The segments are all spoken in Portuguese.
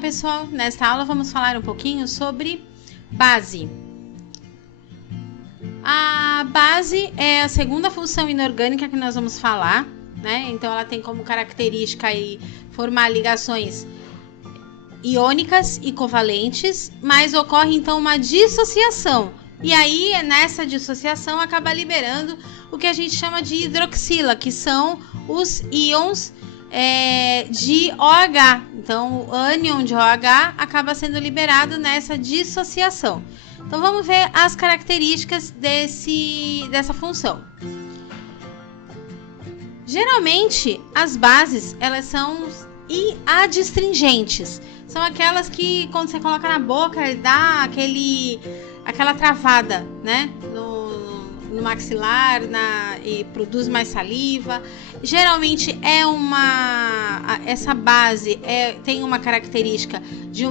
pessoal, nesta aula vamos falar um pouquinho sobre base. A base é a segunda função inorgânica que nós vamos falar, né? Então ela tem como característica aí formar ligações iônicas e covalentes, mas ocorre então uma dissociação. E aí nessa dissociação acaba liberando o que a gente chama de hidroxila, que são os íons de OH. Então o ânion de OH acaba sendo liberado nessa dissociação. Então vamos ver as características dessa função. Geralmente as bases elas são adstringentes. São aquelas que quando você coloca na boca dá aquela travada, né? No maxilar e produz mais saliva. Geralmente essa base tem uma característica de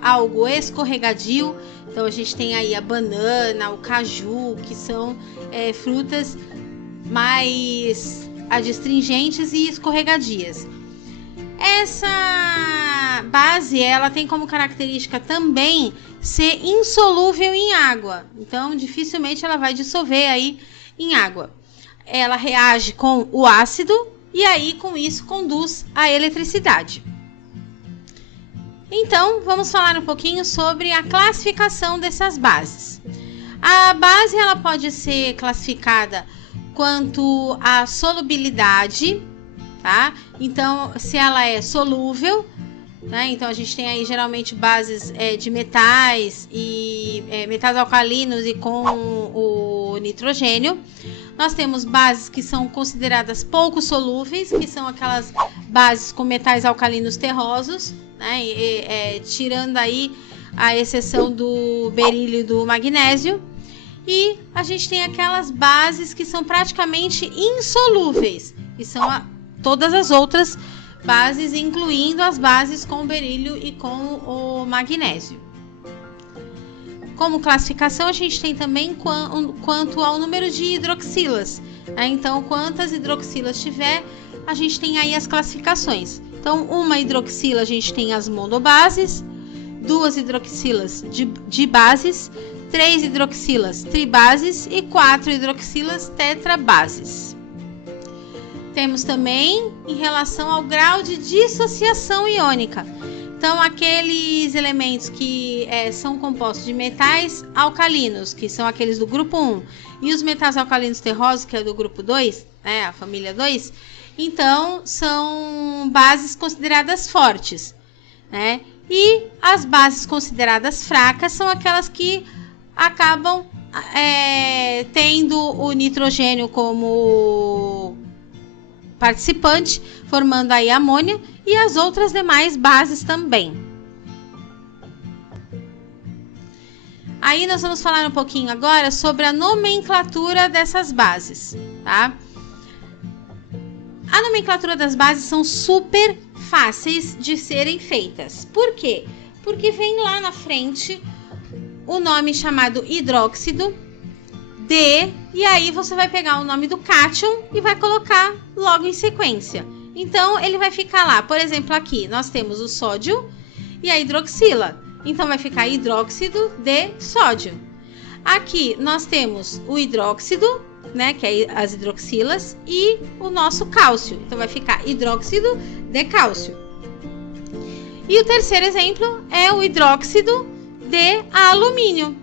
algo escorregadio. Então a gente tem aí a banana, o caju, que são frutas mais adstringentes e escorregadias. Essa base ela tem como característica também ser insolúvel em água. Então dificilmente ela vai dissolver aí em água. Ela reage com o ácido e aí com isso conduz a eletricidade. Então vamos falar um pouquinho sobre a classificação dessas bases. A base ela pode ser classificada quanto à solubilidade, tá? Então se ela é solúvel, né? Então a gente tem aí geralmente bases de metais e metais alcalinos e com o nitrogênio. Nós temos bases que são consideradas pouco solúveis, que são aquelas bases com metais alcalinos terrosos, né? Tirando aí a exceção do berílio e do magnésio. E a gente tem aquelas bases que são praticamente insolúveis, que são todas as outras bases, incluindo as bases com berílio e com o magnésio. Como classificação, a gente tem também quanto ao número de hidroxilas, né? Então, quantas hidroxilas tiver, a gente tem aí as classificações. Então, uma hidroxila, a gente tem as monobases, 2 hidroxilas dibases, 3 hidroxilas tribases e 4 hidroxilas tetrabases. Temos também em relação ao grau de dissociação iônica. Então, aqueles elementos que são compostos de metais alcalinos, que são aqueles do grupo 1, e os metais alcalinos terrosos, que é do grupo 2, a família 2, então são bases consideradas fortes, né? E as bases consideradas fracas são aquelas que acabam tendo o nitrogênio como participante, formando aí amônia e as outras demais bases também. Aí nós vamos falar um pouquinho agora sobre a nomenclatura dessas bases, tá? A nomenclatura das bases são super fáceis de serem feitas. Por quê? Porque vem lá na frente o nome chamado hidróxido e aí você vai pegar o nome do cátion e vai colocar logo em sequência. Então ele vai ficar lá, por exemplo, aqui nós temos o sódio e a hidroxila. Então vai ficar hidróxido de sódio. Aqui nós temos o hidróxido, né, que é as hidroxilas, e o nosso cálcio. Então vai ficar hidróxido de cálcio. E o terceiro exemplo é o hidróxido de alumínio.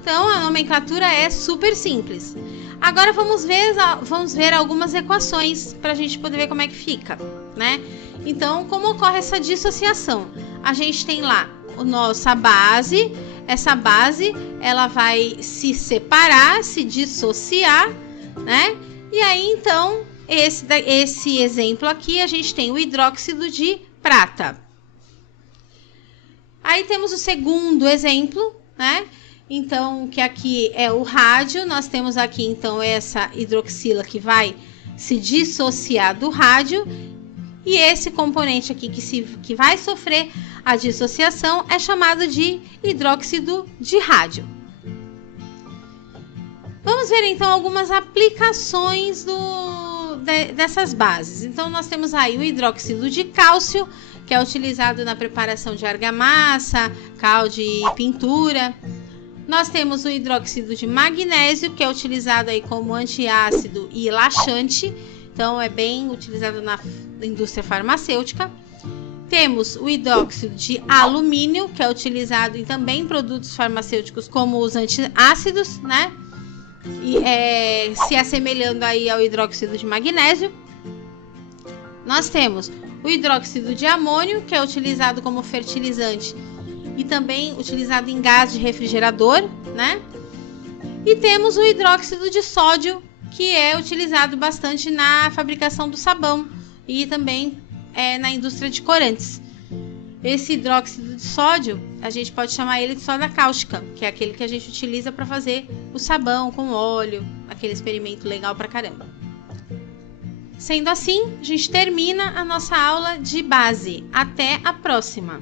Então a nomenclatura é super simples. Agora vamos ver algumas equações para a gente poder ver como é que fica, né? Então, como ocorre essa dissociação? A gente tem lá a nossa base. Essa base ela vai se separar, se dissociar, né? E aí então esse exemplo aqui a gente tem o hidróxido de prata. Aí temos o segundo exemplo, né? Então, que aqui é o rádio. Nós temos aqui, então, essa hidroxila que vai se dissociar do rádio. E esse componente aqui que vai sofrer a dissociação é chamado de hidróxido de rádio. Vamos ver, então, algumas aplicações dessas bases. Então, nós temos aí o hidróxido de cálcio, que é utilizado na preparação de argamassa, cal de pintura. Nós temos o hidróxido de magnésio, que é utilizado aí como antiácido e laxante. Então, é bem utilizado na indústria farmacêutica. Temos o hidróxido de alumínio, que é utilizado também em produtos farmacêuticos como os antiácidos, né? E, se assemelhando aí ao hidróxido de magnésio. Nós temos o hidróxido de amônio, que é utilizado como fertilizante e também utilizado em gás de refrigerador, né? E temos o hidróxido de sódio, que é utilizado bastante na fabricação do sabão e também na indústria de corantes. Esse hidróxido de sódio, a gente pode chamar ele de soda cáustica, que é aquele que a gente utiliza para fazer o sabão com óleo, aquele experimento legal pra caramba. Sendo assim, a gente termina a nossa aula de base. Até a próxima!